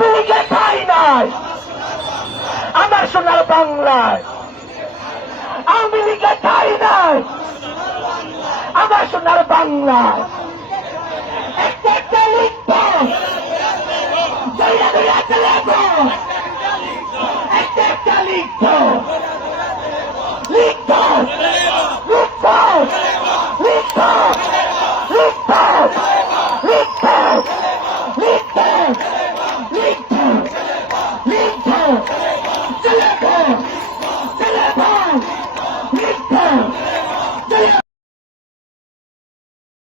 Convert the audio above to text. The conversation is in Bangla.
লিখে খাই নাই। আমার সোনার বাংলায়। লিখে খাই নাই। আমার সোনার বাংলায়। な。